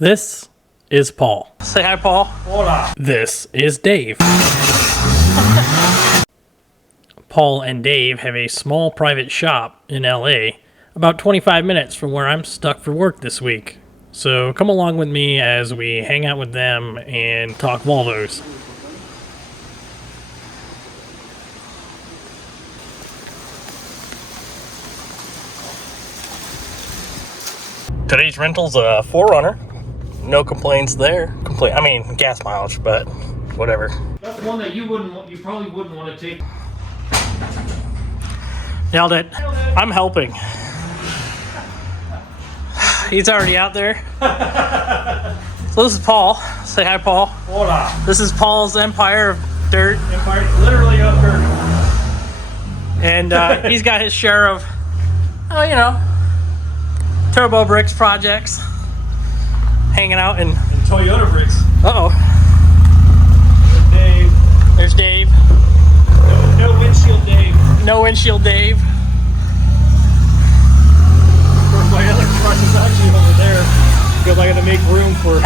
This is Paul. Say hi, Paul. Hola. This is Dave. Paul and Dave have a small private shop in LA, about 25 minutes from where I'm stuck for work this week. So come along with me as we hang out with them and talk Volvos. Today's rental's a 4Runner. No complaints there. I mean, gas mileage, but whatever. That's one that you probably wouldn't want to take. Nailed it. I'm helping. He's already out there. So this is Paul. Say hi, Paul. Hola. This is Paul's Empire of Dirt. Empire, literally up dirt. And he's got his share of, Turbobricks projects. Hanging out in Toyota bricks. Uh-oh. Dave. There's Dave. No windshield Dave. No windshield Dave. Of course, my other truck is actually over there because I got to make room for.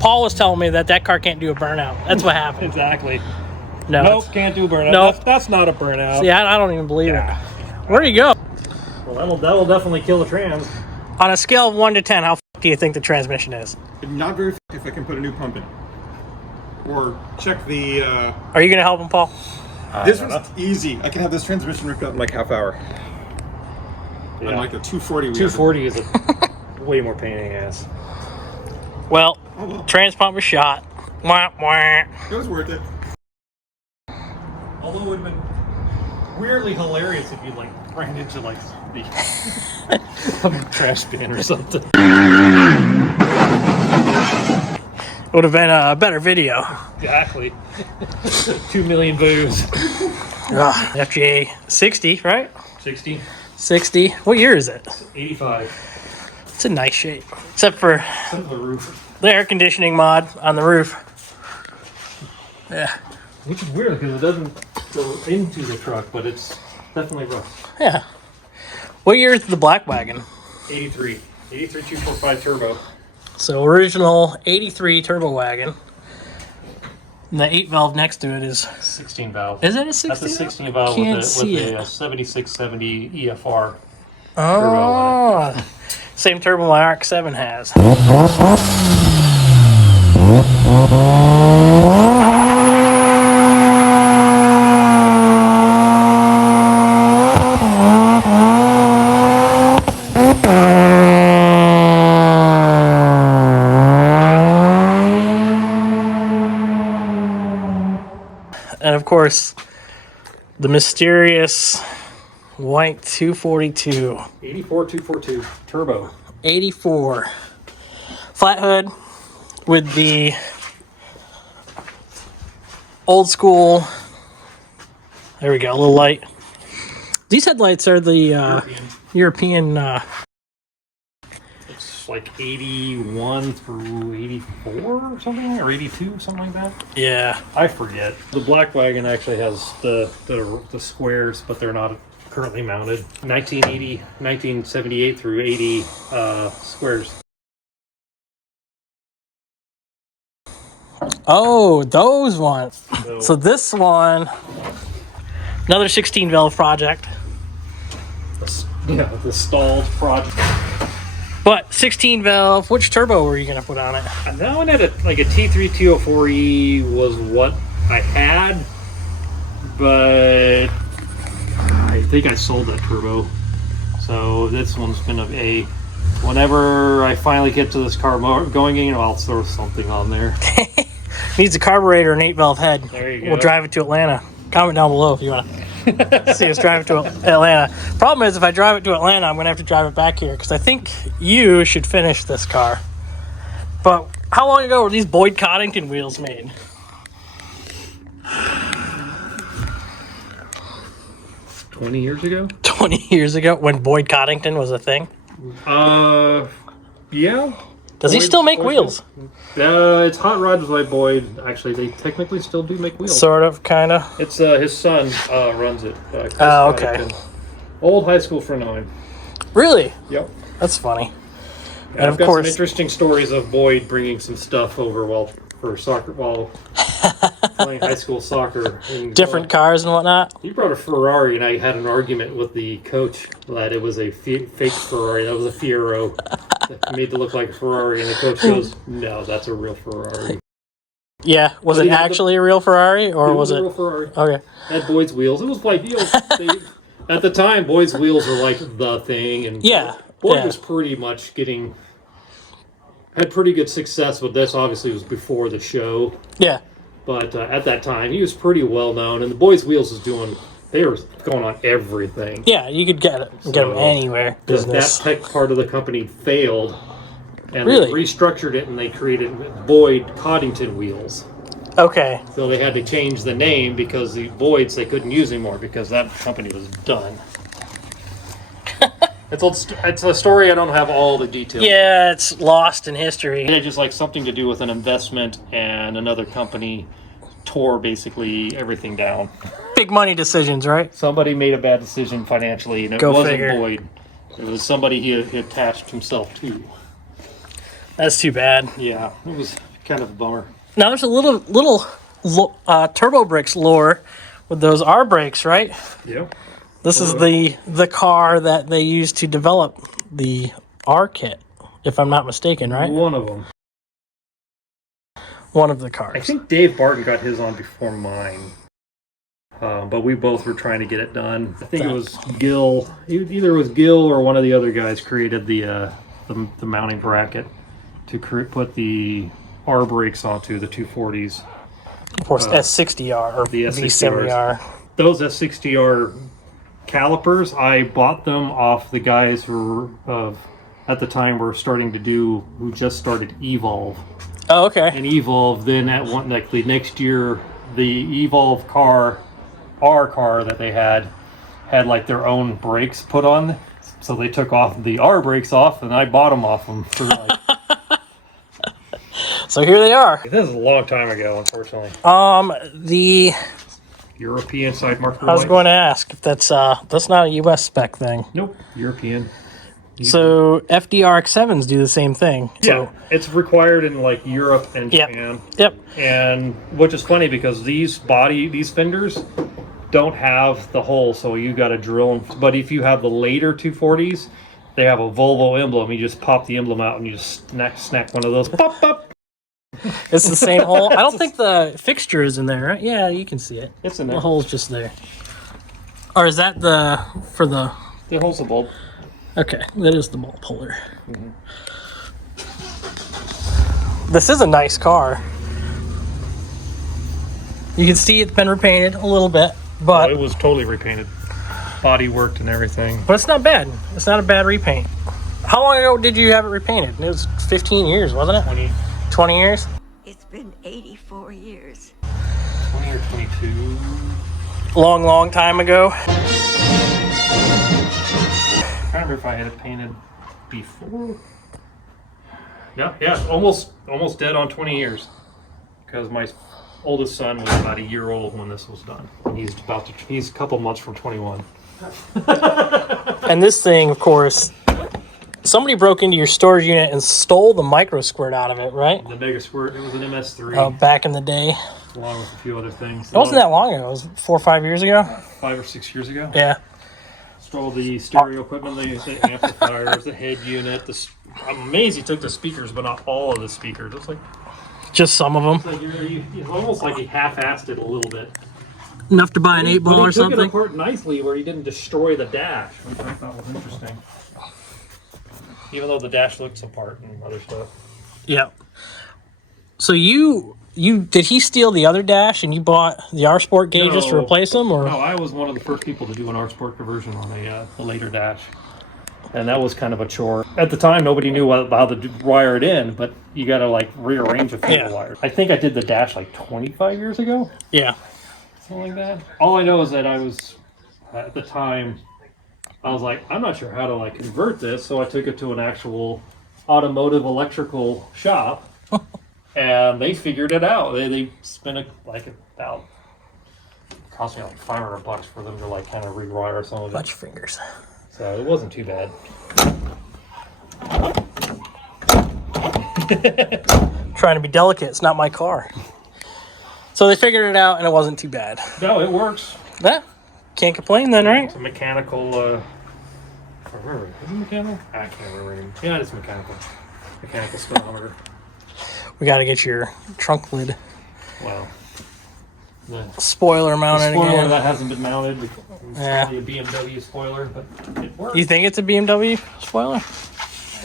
Paul was telling me that car can't do a burnout. That's what happened. Exactly. No, Nope, can't do a burnout. Nope. That's not a burnout. See, I don't even believe it. Where'd he go? Well, that'll definitely kill the trans. On a scale of 1 to 10, how do you think the transmission is? Not very if I can put a new pump in. Or check the... Are you going to help him, Paul? this one's easy. I can have this transmission ripped out in like half hour. Yeah. On like a 240. 240 is a way more pain in the ass. Well, Oh, well. trans pump was shot. Wah, wah. It was worth it. Although it would have been weirdly hilarious if you ran into the trash bin or something. It would have been a better video. Exactly. 2 million views. FGA 60, right? 60, 60. What year is it? 85. It's in nice shape. Except for Except for the roof. the air conditioning mod on the roof. Yeah. Which is weird because it doesn't go into the truck, but it's definitely rough. Yeah. What year is the black wagon? 83. 83 245 turbo. So original 83 turbo wagon. And the 8 valve next to it is... 16 valve. Is it a 16 That's a 16 valve Can't with see a it. 7670 EFR. Oh. Same turbo my Arc 7 has. And of course, the mysterious white 242. 84 242 turbo. 84. Flat hood with the old school. There we go, a little light. These headlights are the European. It's like 81 through 84 or something, or 82, something like that. Yeah. I forget. The black wagon actually has the squares, but they're not currently mounted. 1978 through 80 squares. Oh, those ones. So this one, another 16 valve project. Yeah, the stalled project. But 16 valve, which turbo were you going to put on it? And that one had a T3 204E was what I had, but I think I sold that turbo. So this one's been whenever I finally get to this car going in, I'll throw something on there. Needs a carburetor and 8 valve head. There you go. We'll drive it to Atlanta. Comment down below if you want to see us drive it to Atlanta. Problem is, if I drive it to Atlanta, I'm going to have to drive it back here because I think you should finish this car. But how long ago were these Boyd Coddington wheels made? 20 years ago. 20 years ago when Boyd Coddington was a thing. Yeah. Does he still make wheels? It's Hot Rods by Boyd. Actually, they technically still do make wheels. Sort of, kind of. It's his son runs it. Chris Oh, okay. Coddington. Old high school friend of mine. Really? Yep. That's funny. And And I've of got course, some interesting stories of Boyd bringing some stuff over while playing high school soccer. And, different cars and whatnot. he brought a Ferrari, and I had an argument with the coach that it was a fake Ferrari. That was a Fiero that made it look like a Ferrari. And the coach goes, "No, that's a real Ferrari." Yeah. Was But it he had actually a real Ferrari, or was a it? real Ferrari. Okay. Had Boyd's wheels. It was like, at the time, Boyd's wheels were like the thing, and Yeah. Boyd Yeah. was pretty much had pretty good success with this. Obviously, it was before the show, Yeah. but at that time, he was pretty well known, and the Boyd's wheels they were going on everything. Yeah. You could get them anywhere. Business. That tech part of the company failed, and Really? they restructured it, and they created Boyd Coddington wheels. Okay. So they had to change the name because the Boyds they couldn't use anymore because that company was done. It's a story I don't have all the details. Yeah, it's lost in history. It had just like something to do with an investment, and another company tore basically everything down. Big money decisions, right? Somebody made a bad decision financially, and it Go wasn't figure. Boyd. It was somebody he attached himself to. That's too bad. Yeah, it was kind of a bummer. Now there's a little Turbobricks lore with those R brakes, right? Yeah. This is the car that they used to develop the R kit, if I'm not mistaken, right? One of them. One of the I cars. think Dave Barton got his on before mine. But we both were trying to get it done. I think it was Gil. Either it was Gil or one of the other guys created the mounting bracket to put the R brakes onto the 240s. Of course, S60R or the V70R. Those S60R calipers, I bought them off the guys who at the time who just started Evolve. Oh, okay. And Evolve then the next year, the Evolve R car that they had like their own brakes put on, so they took off the R brakes off, and I bought them off them for like. So here they are. This is a long time ago, unfortunately. The European side marker. I was lights. going to ask if that's not a US spec thing. Nope, European. So FDRX7s do the same thing. Yeah, So, it's required in like Europe and Yep. Japan. Yep. And which is funny because these fenders don't have the hole, so you got to drill them. But if you have the later 240s, they have a Volvo emblem. You just pop the emblem out and you just snack one of those. Pop, pop. It's the same hole. I don't think the fixture is in there, right? Yeah, you can see it. It's in there. The hole's just there. Or is that for the... The hole's a bulb. Okay, that is the bulb holder. This is a nice car. You can see it's been repainted a little bit, but It was totally repainted. Body worked and everything. it's not bad. It's not a bad repaint. How long ago did you have it repainted? It was 15 years, wasn't it? 20 years? It's been 84 years. 20 or 22. Long time ago. I can't remember if I had it painted before. Yeah, almost dead on 20 years. Because my oldest son was about a year old when this was done. And he's a couple months from 21. And this thing, of course, somebody broke into your storage unit and stole the micro squirt out of it, right? The Mega Squirt, it was an MS3, Back in the day. along with a few other things. It wasn't that long ago. It was 4 or 5 years ago. 5 or 6 years ago. Yeah. Stole the stereo equipment, the amplifiers, the head unit. I'm amazed he took the speakers, but not all of the speakers. It's like Just some of them. it's almost like he half-assed it a little bit. Enough to buy an 8 ball But he or took something. it apart nicely where he didn't destroy the dash, which I thought was interesting. Even though the dash looks apart and other stuff. Yeah. So you did he steal the other dash and you bought the R Sport gauges to No. replace them, or? No, I was one of the first people to do an R Sport conversion on the later dash. And that was kind of a chore. At the time, nobody knew how to wire it in, but you got to like rearrange a few wires. I think I did the dash like 25 years ago. Yeah. Something like that. All I know is that I was at the time, I was like, I'm not sure how to like convert this, so I took it to an actual automotive electrical shop, and they figured it out. They spent about cost me like $500 for them to like kind of rewire some of it. Bunch of fingers. So it wasn't too bad. Trying to be delicate. It's not my car. So they figured it out, and it wasn't too bad. No, it works. Yeah, can't complain then, right? It's a mechanical. I remember. Is it mechanical? I can't remember anymore. Yeah, it's mechanical. Mechanical speedometer. We got to get your trunk lid Wow. The spoiler mounted spoiler again. that hasn't been mounted. It's Yeah. probably a BMW spoiler, but it works. You think it's a BMW spoiler? I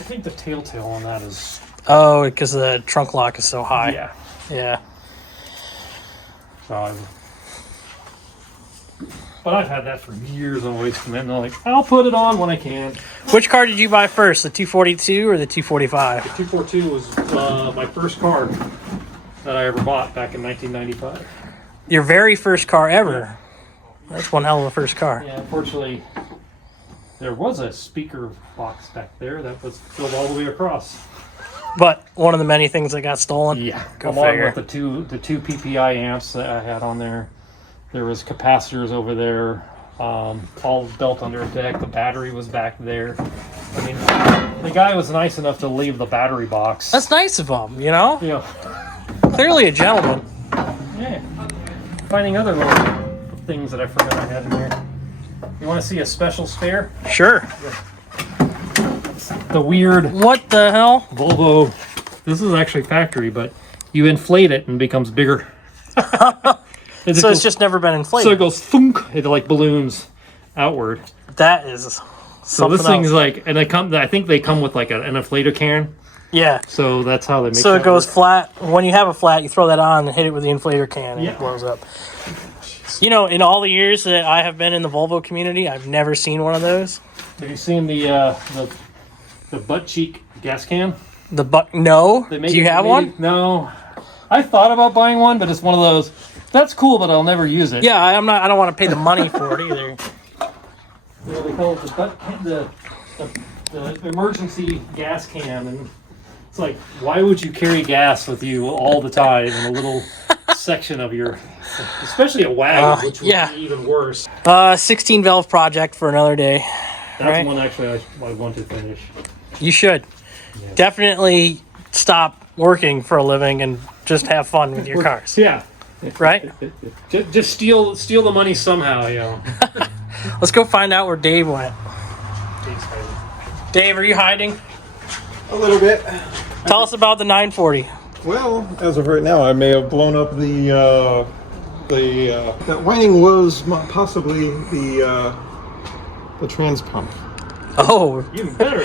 think the telltale on that is. Oh, because the trunk lock is so high. Yeah. Yeah. So but I've had that for years. Always come in and I'm like, I'll put it on when I can. Which car did you buy first, the 242 or the 245? 242 was my first car that I ever bought back in 1995. Your very first car ever. That's one hell of a first car. Yeah, unfortunately, there was a speaker box back there that was filled all the way across. But one of the many things that got stolen. Yeah, Go along figure. with the two PPI amps that I had on there. There was capacitors over there, all built under a deck. The battery was back there. I mean, the guy was nice enough to leave the battery box. That's nice of him, you know? You know, Clearly a gentleman. yeah. Finding other little things that I forgot I had in here. You want to see a special spare? Sure. The weird What the hell? Volvo. This is actually factory, but you inflate it and it becomes bigger. So it's just never been inflated. So it goes thunk. It like balloons outward. That is So something this thing's else. like, and I think they come with like an inflator can. Yeah. So that's how they make. So that it goes work. flat. When you have a flat, you throw that on and hit it with the inflator can and Yeah. it blows up. You know, in all the years that I have been in the Volvo community, I've never seen one of those. Have you seen the butt cheek gas can? No. They Do you have one? No. I thought about buying one, but it's one of those. That's cool, but I'll never use it. Yeah, I'm not. I don't want to pay the money for it either. You know, they call it the emergency gas can, and it's like, why would you carry gas with you all the time in a little section of your, especially a wagon, which would yeah. be even worse. 16 valve project for another day. That's Right. one actually I want to finish. You should definitely stop working for a living and just have fun with your cars. Yeah. Right? Just steal the money somehow, you know. Let's go find out where Dave went. Dave, are you hiding? A little bit. Tell us about the 940. Well, as of right now, I may have blown up that winding was possibly the trans pump. Oh, Even better.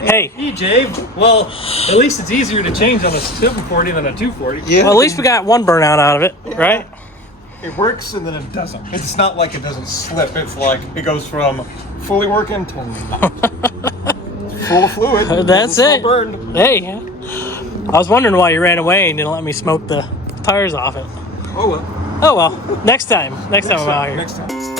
hey. Hey, Dave. Well, at least it's easier to change on a 740 than a 240. Yeah. Well, at least we got one burnout out of it, right? It works and then it doesn't. It's not like it doesn't slip. It's like it goes from fully working to full of fluid. That's It's all it. burned. Hey, I was wondering why you ran away and didn't let me smoke the tires off it. Oh well. Oh well, next time I'm out here. Next time.